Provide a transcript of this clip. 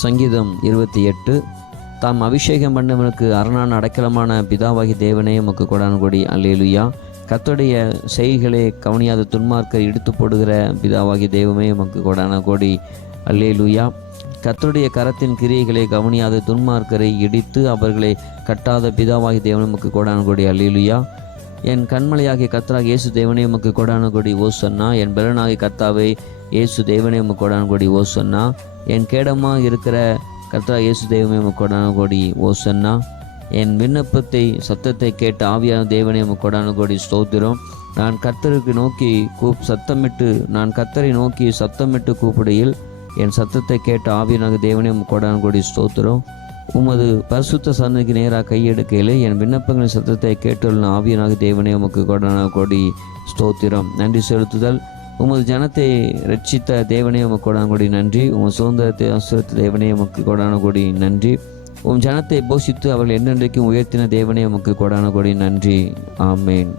சங்கீதம் 28. தாம் அபிஷேகம் பண்ணவனுக்கு அரணான அடைக்கலமான பிதாவாகி தேவனே உமக்கு கொடான கொடி. அல்லேலுயா. கர்த்தருடைய செய்கைகளை கவனியாத துன்மார்க்கர் இடித்து போடுகிற பிதாவாகி தெய்வமே உமக்கு கொடான கொடி. அல்லேலுயா. கர்த்தருடைய கரத்தின் கிரியைகளை கவனியாத துன்மார்க்கரை இடித்து அவர்களை கட்டாத பிதாவாகி தேவனே உமக்கு கொடான கொடி. அல்லேலுயா. என் கண்மலையாகிய கர்த்தராகிய இயேசு தேவனே உமக்கு கொடான கொடி. ஓசன்னா. என் பெலனாகிய கர்த்தாவே இயேசு தேவனே உமக்கு கொடான கொடி. ஓசன்னா. என் கேடமாக இருக்கிற கர்த்தராகிய இயேசு தெய்வமே உமக்கு கொடான கொடி. ஓசன்னா. என் விண்ணப்பத்தை சத்தத்தை கேட்ட ஆவியான தேவனே உமக்கு கொடான கொடி. ஸ்தோத்திரம். நான் கர்த்தரை நோக்கி சத்தமிட்டு கூப்பிடையில் என் சத்தத்தை கேட்ட ஆவியனாக தேவனே உமக்கு கொடான கொடி. ஸ்தோத்திரம். உமது பரிசுத்த சன்னதிக்கு நேராக கையெடுக்கையிலே என் விண்ணப்பங்களின் சத்தத்தை கேட்டுள்ள ஆவியனாக தேவனே உமக்கு கொடான கொடி. ஸ்தோத்திரம். நன்றி செலுத்துதல். உமது ஜனத்தை ரட்சித்த தேவனே உமக்கு கொடான கொடி. நன்றி. உமது சுதந்திரத்தை ஆசீர்வதித்த தேவனே உமக்கு கொடான கொடி. நன்றி. ஜனத்தை போஷித்து அவர்கள் என்றென்றைக்கும் உயர்த்தின தேவனே உமக்கு கொடான கொடி. நன்றி. ஆமேன்.